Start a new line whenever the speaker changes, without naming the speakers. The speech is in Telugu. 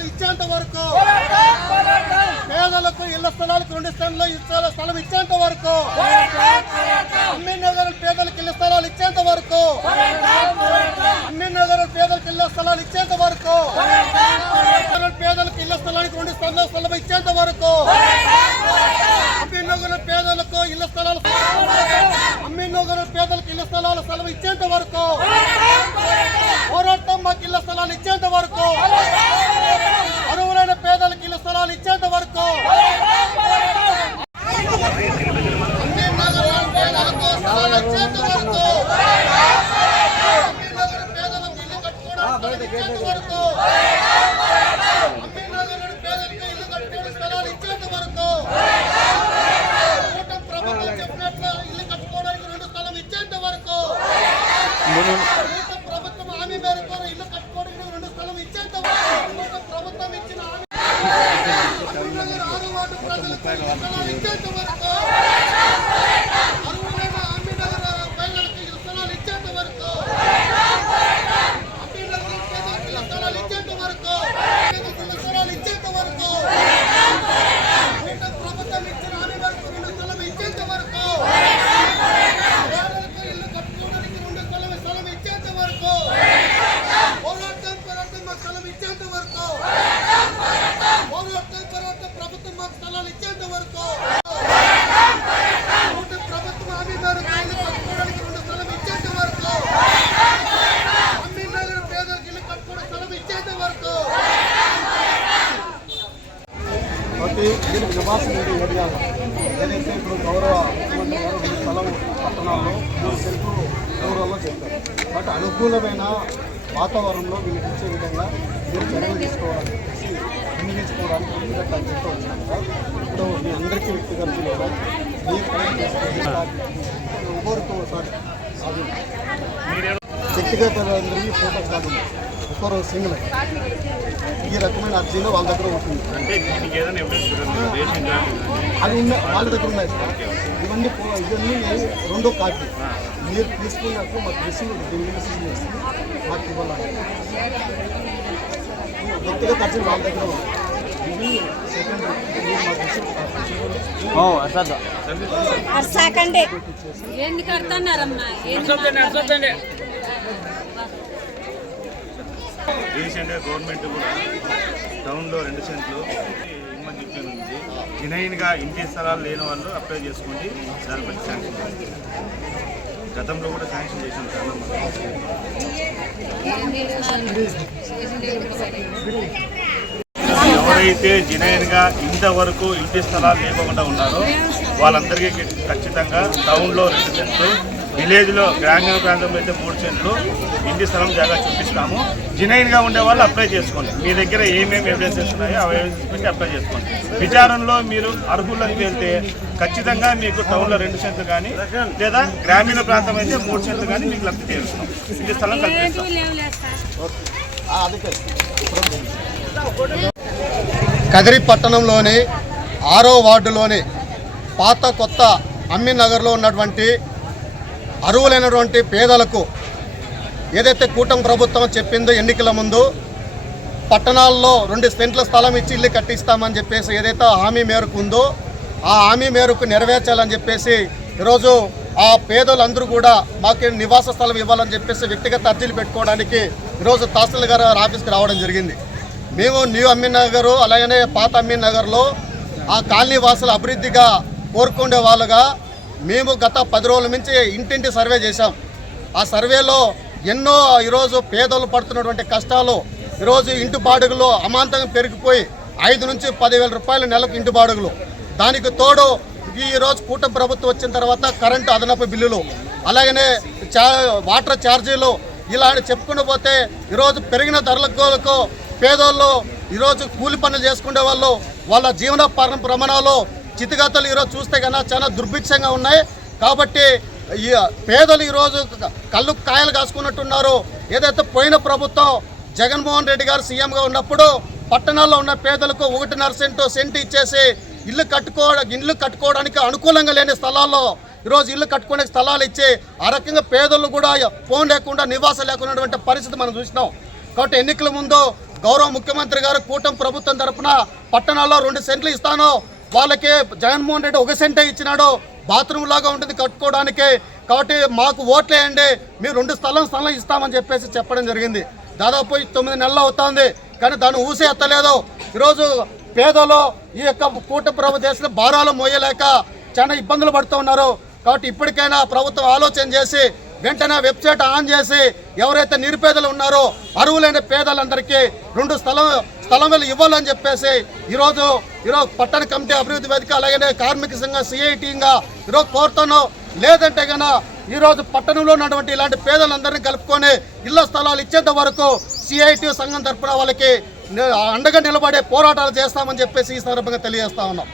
స్థలాలు ఇచ్చేంత వరకు. పేదలకు ఇళ్ళ స్థలాలకు రెండు స్థలంలో ఇచ్చేల స్థలం ఇచ్చేంత వరకు. అన్ని నగరం పేదలకు ఇళ్ళ స్థలాలు ఇచ్చేంత వరకు. అన్ని నగరం పేదలకు ఇళ్ళ స్థలాలు ఇచ్చేంత వరకు. పేదలకు ఇళ్ళ స్థలానికి రెండు స్థలంలో స్థలం ఇచ్చేంత వరకు. పేదలకు ఇళ్ళ స్థలాలు అమ్మినగర్ పేదలకు ఇళ్ళ స్థలాలు సెలవు ఇచ్చేంత వరకు. పోరాటం మాకు ఇళ్ళ స్థలాలు ఇచ్చేంత వరకు. అరువులైన పేదలకు ఇళ్ళ స్థలాలు ఇచ్చేంత వరకు. అన్ని పేదలకు స్థలాలు ఇచ్చేంత వరకు అన్ని నగర పేదలకు ఇల్లు కట్టుకోవడానికి ఇచ్చేంత వరకు అన్ని నగరాల పేదలకు ఇల్లు కట్టుకోవడానికి స్థలాలు ఇచ్చేంత వరకు కూటమి ప్రభుత్వం చెప్పినట్లు ఇల్లు కట్టుకోవడానికి రెండు స్థలం ఇచ్చేంత వరకు కూటమి ప్రభుత్వం హామీ మేరకు ఇల్లు కట్టుకోవడానికి రెండు స్థలం ఇచ్చేంత వరకు కూటమి ప్రభుత్వం ఇచ్చిన హామీ నగర ఆరు వార్డు ప్రజలకు ఇల్లు స్థలాలు ఇచ్చేంత వరకు అర్హులైన హామీ నగర పేదలకు ఇల్లు స్థలాలు ఇచ్చేంత వరకు హామీ నగర పేదలకు ఇల్లు స్థలాలు ఇచ్చేంత వరకు పేదలకు ఇల్లు స్థలాలు ఇచ్చేంత వరకు కూటమి ప్రభుత్వం ఇచ్చిన హామీ మేరకు రెండు స్థలం ఇచ్చేంత వరకు పేదలకు ఇల్లు కట్టుకోవడానికి రెండు స్థలం స్థలం ఇచ్చేంత వరకు పోరాటం పోరాటం మాకు స్థలం ఇచ్చేంత వరకు పోరాటం పోరాటం ప్రభుత్వం మాకు స్థలాలు ఇచ్చేంత వరకు కూటమి ప్రభుత్వం హామీ మేరకు ఇల్లు కట్టుకోవడానికి రెండు స్థలం ఇచ్చేంత వరకు అన్ని నగర పేదలకు ఇల్లు కట్టుకోవడానికి స్థలం ఇచ్చేంత వరకు
ప్రతి వీరి నివాసం ఉండే ఏరియాలో ఏదైతే ఇప్పుడు గౌరవ ముఖ్యమంత్రి గారు ఈ స్థలం పట్టణాల్లో సెల్ఫ్ గౌరవంలో చెప్పారు బట్ అనుకూలమైన వాతావరణంలో వీళ్ళకి ఇచ్చే విధంగా మీరు చర్యలు తీసుకోవాలని చెప్పేసి వినియోగించుకోవడానికి వ్యక్తిగత చెప్తూ వచ్చినాను సార్ ఇప్పుడు మీ అందరికీ వ్యక్తిగతంలో మీరు కలెక్ట్ చేసుకునే ఒక్కొక్కరితో సార్ అది వ్యక్తిగత అందరికీ ఫోటో కాదు ఒక్కరు సింగిల్ ఈ రకమైన అర్జీలో వాళ్ళ దగ్గర ఉంటుంది. అది ఉన్న వాళ్ళ దగ్గర ఉన్నాయి సార్. ఇవన్నీ ఇవన్నీ రెండో కాపీ మీరు తీసుకున్నట్టు మాకు రిసీవ్ దీన్ని రిసీవ్ చేసి మాకు ఇవ్వాలి వ్యక్తిగత అర్జీ వాళ్ళ దగ్గర రిసీవ్
అర్సాకండి ఎందుకు ఏంది
రీసెంట్గా గవర్నమెంట్ కూడా టౌన్లో రెండు సెంట్లు ఇమ్మని చెప్పి ఉంది జెన్యున్గా ఇంటి స్థలాలు లేని వాళ్ళు అప్లై చేసుకోండి. దాన్ని బట్టి శాంక్షన్ చేస్తారు గతంలో కూడా శాంక్షన్ చేసిన చాలా మంది. ఎవరైతే జెన్యున్గా ఇంతవరకు ఇంటి స్థలాలు లేకుండా ఉన్నారో వాళ్ళందరికీ ఖచ్చితంగా టౌన్లో రెండు సెంట్లు విలేజ్లో గ్రామీణ ప్రాంతంలో అయితే మూడు సెంట్లు ఇంటి స్థలం జాగా చూపిస్తాము. జెన్యున్గా ఉండే వాళ్ళు అప్లై చేసుకోండి. మీ దగ్గర ఏమేమి ఎవిడెన్సెస్ ఉన్నాయో ఆ ఎవిడెన్సెస్ పెట్టి అప్లై చేసుకోండి. విచారణలో మీరు అర్హులని వెళ్తే ఖచ్చితంగా మీకు టౌన్లో రెండు సెంట్లు కానీ లేదా గ్రామీణ ప్రాంతం అయితే మూడు సెంట్లు కానీ మీకు లబ్ధి చేస్తాం ఇంటి స్థలం కల్పిస్తాం.
కదిరి పట్టణంలోని ఆరో వార్డులోని పాత కొత్త అమ్మి నగర్లో ఉన్నటువంటి అరువులైనటువంటి పేదలకు ఏదైతే కూటమి ప్రభుత్వం చెప్పిందో ఎన్నికల ముందు పట్టణాల్లో రెండు సెంట్ల స్థలం ఇచ్చి ఇల్లు కట్టిస్తామని చెప్పేసి ఏదైతే హామీ మేరకు ఉందో ఆ హామీ మేరకు నెరవేర్చాలని చెప్పేసి ఈరోజు ఆ పేదలందరూ కూడా మాకు నివాస స్థలం ఇవ్వాలని చెప్పేసి వ్యక్తిగత అర్జీలు పెట్టుకోవడానికి ఈరోజు తహసీల్దార్ గారు ఆఫీస్కి రావడం జరిగింది. మేము న్యూ అమ్మీన్ నగర్ అలాగనే పాత అమ్మీన్ నగర్లో ఆ కాలనీ వాసుల అభివృద్ధిగా కోరుకునే వాళ్ళుగా మేము గత పది రోజుల నుంచి ఇంటింటి సర్వే చేశాం. ఆ సర్వేలో ఎన్నో ఈరోజు పేదలు పడుతున్నటువంటి కష్టాలు ఈరోజు ఇంటి బాడుగులు అమాంతంగా పెరిగిపోయి ఐదు నుంచి పదివేల రూపాయల నెలకు ఇంటి బాడుగులు. దానికి తోడు ఈ రోజు కూటమి ప్రభుత్వం వచ్చిన తర్వాత కరెంటు అదనపు బిల్లులు అలాగనే చా వాటర్ ఛార్జీలు ఇలా చెప్పుకుంటూ పోతే ఈరోజు పెరిగిన ధరలకు పేదోళ్ళు ఈరోజు కూలి పనులు చేసుకునే వాళ్ళు వాళ్ళ జీవన ప్రమాణాలు స్థితిగతులు ఈరోజు చూస్తే కన్నా చాలా దుర్భిక్షంగా ఉన్నాయి. కాబట్టి ఈ పేదలు ఈరోజు కళ్ళు కాయలు కాసుకున్నట్టున్నారు. ఏదైతే పోయిన ప్రభుత్వం జగన్మోహన్ రెడ్డి గారు సీఎంగా ఉన్నప్పుడు పట్టణాల్లో ఉన్న పేదలకు ఒకటిన్నర సెంటు సెంటు ఇచ్చేసి ఇల్లు కట్టుకో ఇల్లు కట్టుకోవడానికి అనుకూలంగా లేని స్థలాల్లో ఈరోజు ఇల్లు కట్టుకునే స్థలాలు ఇచ్చి ఆ రకంగా పేదలు కూడా ఫోన్ లేకుండా నివాసం లేకున్నటువంటి పరిస్థితి మనం చూసినాం. కాబట్టి ఎన్నికల ముందు గౌరవ ముఖ్యమంత్రి గారు కూటమి ప్రభుత్వం తరపున పట్టణాల్లో రెండు సెంట్లు ఇస్తాను. వాళ్ళకి జగన్మోహన్ రెడ్డి ఒక సెంటే ఇచ్చినాడో బాత్రూమ్ లాగా ఉంటుంది కట్టుకోవడానికి. కాబట్టి మాకు ఓట్లేయండి మీరు రెండు స్థలం స్థలం ఇస్తామని చెప్పేసి చెప్పడం జరిగింది. దాదాపు తొమ్మిది నెలలు అవుతోంది కానీ దాన్ని ఊసే ఎత్తలేదు. ఈరోజు పేదలు ఈ యొక్క కూట ప్రభుత్వ దేశంలో భారాలు మోయలేక చాలా ఇబ్బందులు పడుతూ ఉన్నారు. కాబట్టి ఇప్పటికైనా ప్రభుత్వం ఆలోచన చేసి వెంటనే వెబ్సైట్ ఆన్ చేసి ఎవరైతే నిరుపేదలు ఉన్నారో అరువులైన పేదలందరికీ రెండు స్థలం స్థలం ఇవ్వాలని చెప్పేసి ఈరోజు ఈరోజు పట్టణ కమిటీ అభివృద్ధి వేదిక అలాగే కార్మిక సంఘం సిఐటీగా ఈరోజు కోరుతున్నాం లేదంటే గన ఈరోజు పట్టణంలో ఉన్నటువంటి ఇలాంటి పేదలందరినీ కలుపుకొని ఇళ్ళ స్థలాలు ఇచ్చేంత వరకు సిఐటి సంఘం తరపున వాళ్ళకి అండగా నిలబడే పోరాటాలు చేస్తామని చెప్పేసి ఈ సందర్భంగా తెలియజేస్తా ఉన్నాం.